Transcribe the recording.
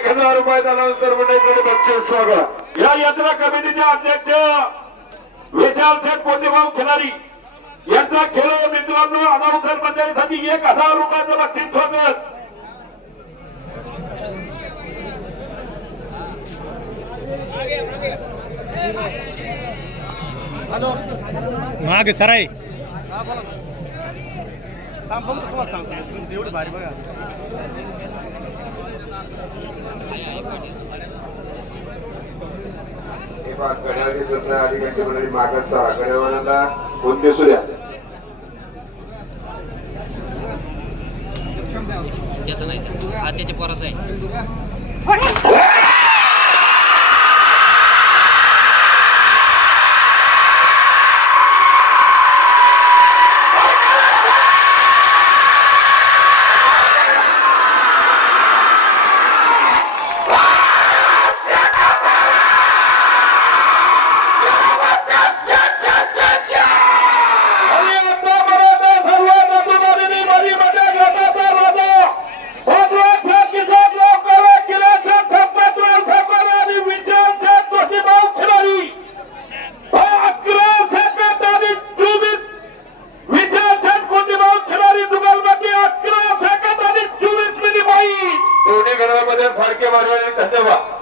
एक हजार रुपये त्यानंतर मंडळीकडे बक्षीस स्वागत. या यात्रा कमिटीचे अध्यक्ष विशाल शेठ कोटेभाऊ खिलारी यांचा खेळ मित्रांनो अनाउन्सर मंडळीसाठी एक हजार रुपयाचं बक्षीस स्वागत. मागे सराई. एवढं भारी बघा. घड्याळ मंडळी मागास सहा. घड्याळाला फोन दिसू द्या? त्याचं नाही. हा त्याच्या पोराचा आहे. मध्ये सेकंद सारखे मारले धन्यवाद